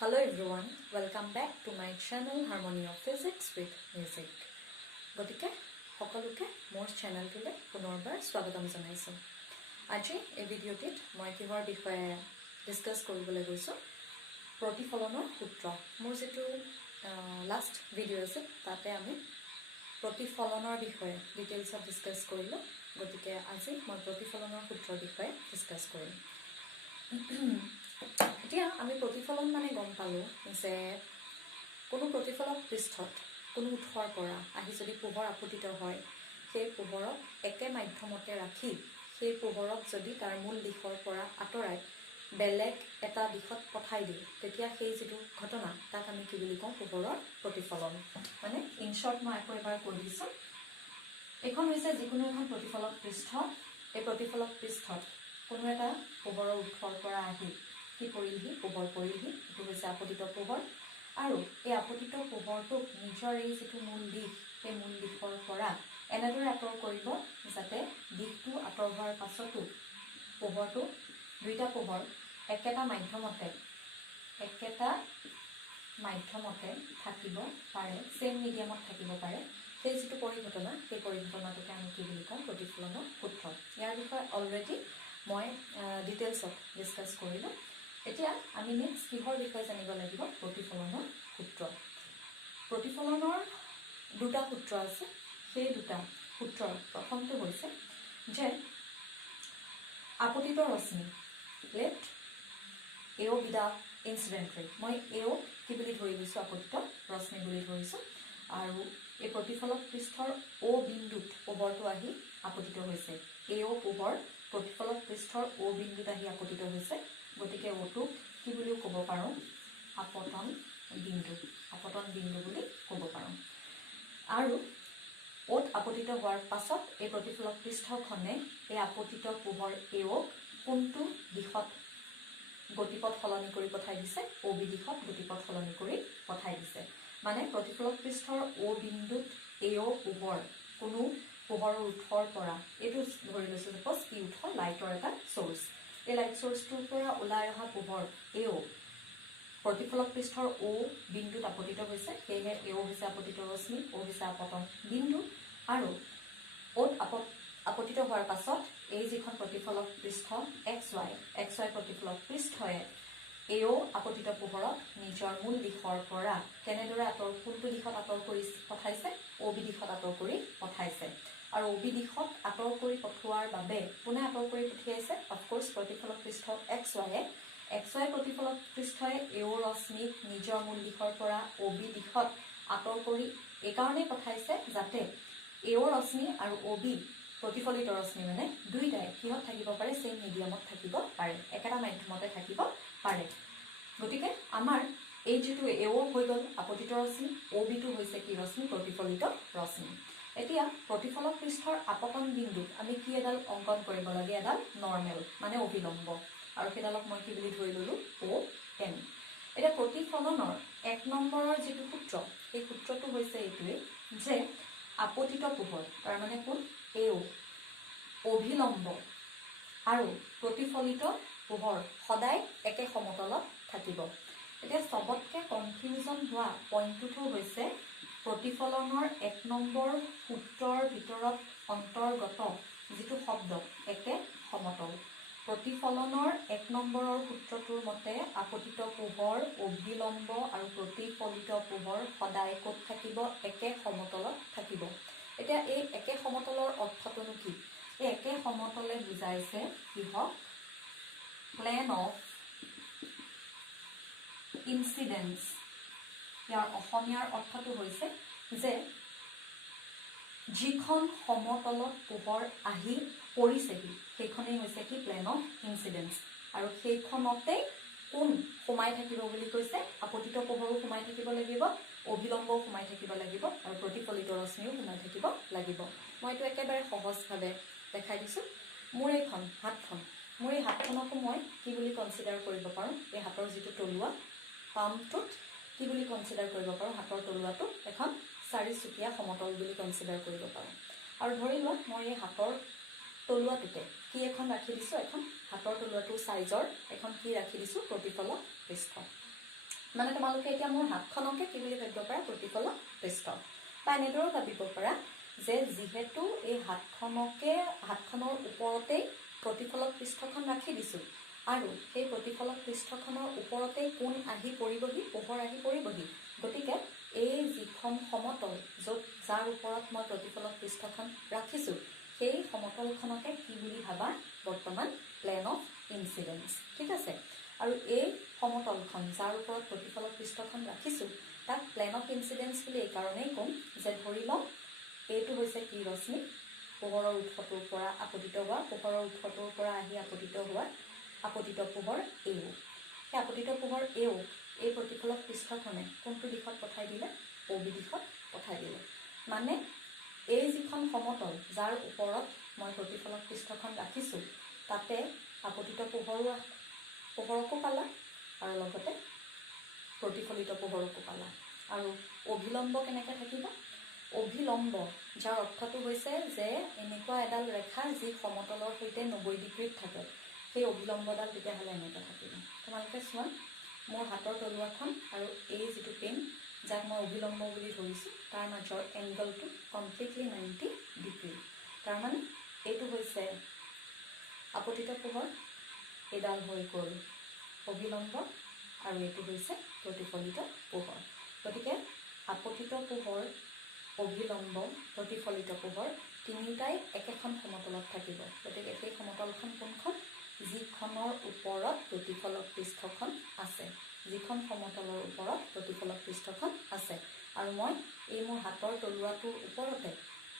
Hello everyone, welcome back to my channel Harmony of Physics with Music. গতিকে সকলোকে মোৰ চেনেলটোলৈ পুনৰবাৰ স্বাগতম জনাইছো। আজি এই ভিডিঅ'টিত মই কিহৰ বিষয়ে ডিসকাস কৰিবলৈ গৈছো প্ৰতিফলনৰ সূত্ৰ। মোৰ যেটো লাষ্ট ভিডিঅ' আছে তাতে আমি প্ৰতিফলনৰ বিষয়ে ডিটেইলছত ডিসকাস কৰিলো। গতিকে আজি মই প্ৰতিফলনৰ সূত্ৰৰ বিষয়ে ডিসকাস কৰিম। এতিয়া আমি প্ৰতিফলন মানে গম পালো যে কোনো প্ৰতিফলক পৃষ্ঠত কোনো উৎসৰ পৰা আহি যদি পোহৰ আপতিত হয় সেই পোহৰক একে মাধ্যমতে ৰাখি সেই পোহৰক যদি তাৰ মূল দিশৰ পৰা আঁতৰাই বেলেগ এটা দিশত পঠাই দিয়ে তেতিয়া সেই যেটো ঘটনা তাক আমি কি বুলি কওঁ পোহৰৰ প্ৰতিফলন। মানে ইন শৰ্ট মই আকৌ এবাৰ কৈ দিছো, এখন হৈছে যিকোনো এখন প্ৰতিফলক পৃষ্ঠ। এই প্ৰতিফলক পৃষ্ঠত কোনো এটা পোহৰৰ উৎসৰ পৰা আহি কি পৰিলহি পোহৰ পৰিলহি, এটো হৈছে আপতিত পোহৰ। আৰু এই আপতিত পোহৰটোক নিজৰ এই যেটো মূল দিশ সেই মূল দিশৰ পৰা এনেদৰে আঁতৰ কৰিব যাতে দিশটো আঁতৰ হোৱাৰ পাছতো পোহৰটো দুইটা পোহৰ একেটা মাধ্যমতে থাকিব পাৰে, সেম মিডিয়ামত থাকিব পাৰে। সেই যেটো পৰিঘটনা সেই পৰিঘটনাটোকে আমি কি বুলি কওঁ প্ৰতিফলনৰ সূত্ৰ। ইয়াৰ বিষয়ে অলৰেডি মই ডিটেইলছত ডিসকাস কৰিলো। এতিয়া আমি নেক্সট কিহৰ বিষয়ে জানিব লাগিব প্ৰতিফলনৰ সূত্ৰ। প্ৰতিফলনৰ দুটা সূত্ৰ আছে। সেই দুটা সূত্ৰৰ প্ৰথমটো হৈছে যে আপতিত ৰশ্মি লেট এও বি দা ইনসিডেন্ট ৰে। মই এও কি বুলি ধৰি লৈছো আপতিত ৰশ্মি বুলি ধৰিছো। আৰু এই প্ৰতিফলক পৃষ্ঠৰ ও বিন্দুত পোহৰটো আহি আপতিত হৈছে। এও পোহৰ প্ৰতিফলক পৃষ্ঠৰ ও বিন্দুত আহি আপতিত হৈছে। গতিকে ওটো কি বুলি ক'ব পাৰো আপতন বিন্দু বুলি ক'ব পাৰো। আৰু ওত আপতিত হোৱাৰ পাছত এই প্ৰতিফলক পৃষ্ঠখনে এই আপতিত পোহৰ এওক কোনটো দিশত গতিপথ সলনি কৰি পঠাই দিছে ও বি দিশত গতিপথ সলনি কৰি পঠাই দিছে। মানে প্ৰতিফলক পৃষ্ঠৰ ও বিন্দুত এও পোহৰ কোনো পোহৰৰ উৎসৰ পৰা এটো ধৰি লৈছো সাপোজ কি উৎস লাইটৰ এটা সোৰ্স, এই লাইট সোৰ্সটোৰ পৰা ওলাই অহা পোহৰ এও প্ৰতিফলক পৃষ্ঠৰ ও বিন্দুত আপতিত হৈছে। সেয়ে এও হৈছে আপতিত ৰশ্মি, ও হৈছে আপতন বিন্দু। আৰু ওত আপতিত হোৱাৰ পাছত এই যিখন প্ৰতিফলক পৃষ্ঠ XY প্ৰতিফলক পৃষ্ঠয়ে এও আপতিত পোহৰক নিজৰ মূল দিশৰ পৰা কেনেদৰে কোনটো দিশত আঁতৰ কৰি পঠাইছে ও বি দিশত আঁতৰ কৰি পঠাইছে। আৰু ও বি দিশত আঁতৰ কৰি পঠোৱাৰ বাবে কোনে আঁতৰ কৰি পঠিয়াইছে অফকোৰ্স প্ৰতিফলক পৃষ্ঠ XY প্ৰতিফলক পৃষ্ঠয়ে এও ৰশ্মিক নিজৰ মূল দিশৰ পৰা ও বি দিশত আঁতৰ কৰি এই কাৰণে পঠাইছে যাতে এও ৰশ্মি আৰু ও বি প্ৰতিফলিত ৰশ্মি মানে দুইটাই কিহত থাকিব পাৰে সেম মিডিয়ামত থাকিব পাৰে, একেটা মাধ্যমতে থাকিব পাৰে। গতিকে আমাৰ এই যেটো এও হৈ গল আপতিত ৰশ্মি, ও বিটো হৈছে কি ৰশ্মি প্ৰতিফলিত ৰশ্মি। এতিয়া প্ৰতিফলক পৃষ্ঠৰ আপতন বিন্দুত আমি কি এডাল অংকন কৰিব লাগে, এডাল নৰ্মেল মানে অভিলম্ব। আৰু সেইডালক মই কি বুলি ধৰি ললো ও এন। এতিয়া প্ৰতিফলনৰ 1 নম্বৰৰ যেটো সূত্ৰ সেই সূত্ৰটো হৈছে এইটোৱে যে আপতিত পোহৰ তাৰ মানে কোন এও অভিলম্ব আৰু প্ৰতিফলিত পোহৰ সদায় একে সমতলত থাকিব। এতিয়া সবতকে কনফিউজন হোৱা পইণ্টটো হৈছে প্ৰতিফলনৰ 1 নম্বৰ সূত্ৰৰ ভিতৰত অন্তৰ্গত যেটো শব্দ একে সমতল। প্ৰতিফলনৰ 1 নম্বৰৰ সূত্ৰটোৰ মতে আপতিত পোহৰ অভিলম্ব আৰু প্ৰতিফলিত পোহৰ সদায় ক'ত থাকিব একে সমতলত থাকিব। এতিয়া এই একে সমতলৰ অৰ্থটোনো কি? এই একে সমতলে বুজাইছে কিহক প্লেন অফ ইনসিডেন্স। ইয়াৰ অসমীয়াৰ অৰ্থটো হৈছে যে যিখন সমতলত পোহৰ আহি পৰিছেহি সেইখনেই হৈছে কি প্লেন অফ ইনসিডেন্স। আৰু সেইখনতে কোন সোমাই থাকিব বুলি কৈছে আপতিত পোহৰো সোমাই থাকিব লাগিব, অভিলম্বও সোমাই থাকিব লাগিব আৰু প্ৰতিফলিত ৰশ্মিও সোমাই থাকিব লাগিব। মই এইটো একেবাৰে সহজভাৱে দেখাই দিছো। মোৰ এইখন হাতখন, মোৰ এই হাতখনকো মই কি বুলি কনসিডাৰ কৰিব পাৰো, এই হাতৰ যেটো তলুৱা পামটোত কি বুলি কনসিডাৰ কৰিব পাৰো, হাতৰ তলুৱাটো এখন চাৰিচুকীয়া সমতল বুলি কনসিডাৰ কৰিব পাৰো। আৰু ধৰি লোৱা মই এই হাতৰ তলুৱাটোতে কি এখন ৰাখি দিছো, এখন হাতৰ তলুৱাটো সাইজৰ এখন কি ৰাখি দিছো প্ৰতিফলক পৃষ্ঠ। মানে তোমালোকে এতিয়া মোৰ হাতখনকে কি বুলি ভাবিব পাৰা প্ৰতিফলক পৃষ্ঠ বা এনেদৰেও ভাবিব পাৰা যে যিহেতু এই হাতখনৰ ওপৰতেই প্ৰতিফলক পৃষ্ঠখন ৰাখি দিছোঁ আৰু সেই প্ৰতিফলক পৃষ্ঠখনৰ ওপৰতেই কোণ আহি পৰিবহি পোহৰ আহি পৰিবহি গতিকে এই যিখন সমতল যাৰ ওপৰত মই প্ৰতিফলক পৃষ্ঠখন ৰাখিছোঁ সেই সমতলখনকে কি বুলি ভাবা বৰ্তমান প্লেন অফ ইনচিডেন্স ঠিক আছে আৰু এই সমতলখন যাৰ ওপৰত প্ৰতিফলক পৃষ্ঠখন ৰাখিছোঁ তাক প্লেন অফ ইনচিডেন্স বুলি এই কাৰণেই ক'ম যে ধৰি লওঁ এইটো হৈছে কি ৰশ্মি পোহৰৰ উৎসটোৰ পৰা আপতিত হোৱা পোহৰৰ উৎসটোৰ পৰা আহি আপতিত হোৱা আপতিত পোহৰ এও সেই আপতিত পোহৰ এও এই প্ৰতিফলক পৃষ্ঠখনে কোনটো দিশত পঠাই দিলে অবি দিশত পঠাই দিলে মানে এই যিখন সমতল যাৰ ওপৰত মই প্ৰতিফলক পৃষ্ঠখন ৰাখিছোঁ তাতে আপতিত পোহৰকো পালা আৰু লগতে প্ৰতিফলিত পোহৰকো পালা আৰু অভিলম্ব কেনেকৈ থাকিব অভিলম্ব যাৰ অৰ্থটো হৈছে যে এনেকুৱা এডাল ৰেখা যি সমতলৰ সৈতে 90 ডিগ্ৰীত থাকে সেই অভিলম্বডাল তেতিয়াহ'লে এনেকৈ থাকিব তোমালোকে চোৱা মোৰ হাতৰ তলুৱাখন আৰু এই যিটো পেন যাক মই অভিলম্ব বুলি ধৰিছোঁ তাৰ মাজৰ এংগলটো কমপ্লিটলি 90 ডিগ্ৰী তাৰমানে এইটো হৈছে আপতিত পোহৰ এডাল হৈ গ'ল অভিলম্ব আৰু এইটো হৈছে প্ৰতিফলিত পোহৰ গতিকে আপতিত পোহৰ অভিলম্ব প্ৰতিফলিত পোহৰ তিনিটাই একেখন সমতলত থাকিব গতিকে সেই সমতলখন কোনখন যিখনৰ ওপৰত প্ৰতিফলক পৃষ্ঠখন আছে যিখন সমতলৰ ওপৰত প্ৰতিফলক পৃষ্ঠখন আছে আৰু মই এই মোৰ হাতৰ তলুৱাটোৰ ওপৰতে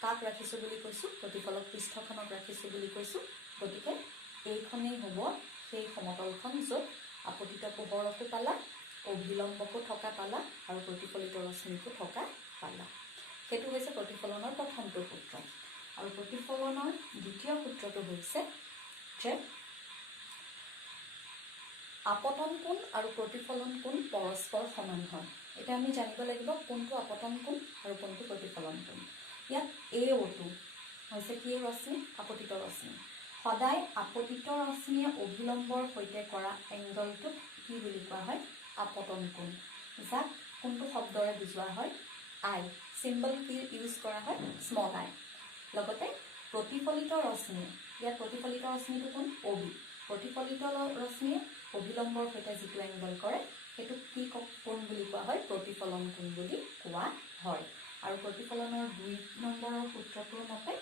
কাক ৰাখিছোঁ বুলি কৈছোঁ প্ৰতিফলক পৃষ্ঠখনক ৰাখিছোঁ বুলি কৈছোঁ গতিকে এইখনেই হ'ব সেই সমতলখন য'ত আপতিত পোহৰকো পালা অভিলম্বকো থকা পালা আৰু প্ৰতিফলিত ৰশ্মিকো থকা পালা সেইটো হৈছে প্ৰতিফলনৰ প্ৰথমটো সূত্ৰ আৰু প্ৰতিফলনৰ দ্বিতীয় সূত্ৰটো হৈছে যে আপতন কোণ আৰু প্ৰতিফলন কোণ পৰস্পৰ সমান হয় এতিয়া আমি জানিব লাগিব কোনটো আপতন কোণ আৰু কোনটো প্ৰতিফলন কোণ ইয়াত এওটো হৈছে কি ৰশ্মি আপতিত ৰশ্মি সদায় আপতিত ৰশ্মিয়ে অভিলম্বৰ সৈতে কৰা এংগলটোক কি বুলি কোৱা হয় আপতন কোণ যাক কোনটো শব্দৰে বুজোৱা হয় আই চিম্বল কি ইউজ কৰা হয় স্মল আই লগতে প্ৰতিফলিত ৰশ্মিয়ে ইয়াত প্ৰতিফলিত ৰশ্মিটো কোন অবি প্ৰতিফলিত ৰশ্মিয়ে অভিলম্বৰ সৈতে যিটো এংগল কৰে সেইটো কি কোণ বুলি কোৱা হয় প্ৰতিফলন কোণ বুলি কোৱা হয় আৰু প্ৰতিফলনৰ 2 নম্বৰৰ সূত্ৰটোৰ মতে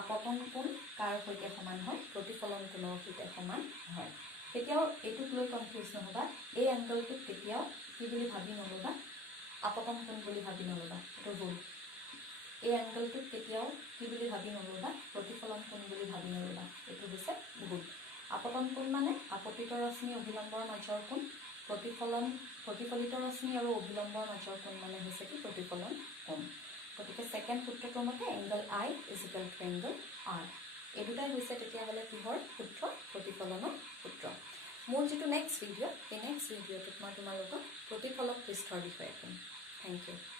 আপতন কোণ কাৰ সৈতে সমান হয় প্ৰতিফলন কোণৰ সৈতে সমান হয় কেতিয়াও এইটোক লৈ কনফিউজ নহ'বা এই এংগলটোক কেতিয়াও কি বুলি ভাবি নল'বা আপতন কোণ বুলি ভাবি নল'বা এইটো ভুল এই এংগলটোক কেতিয়াও কি বুলি ভাবি নল'বা প্ৰতিফলন কোণ বুলি ভাবি নল'বা এইটো হৈছে ভুল আপতন কোণ মানে আপতিত ৰশ্মি অভিলম্বৰ মাজৰ কোণ প্ৰতিফলিত ৰশ্মি আৰু অভিলম্বৰ মাজৰ কোণ মানে হৈছে কি প্ৰতিফলন কোণ গতিকে ছেকেণ্ড সূত্ৰটোৰ মতে angle I is equal to angle R এই দুটাই হৈছে তেতিয়াহ'লে কিহৰ সূত্ৰ প্ৰতিফলনৰ সূত্ৰ মোৰ যিটো নেক্সট ভিডিঅ' সেই নেক্সট ভিডিঅ'টোত মই তোমালোকক প্ৰতিফলক পৃষ্ঠৰ বিষয়ে ক'ম থেংক ইউ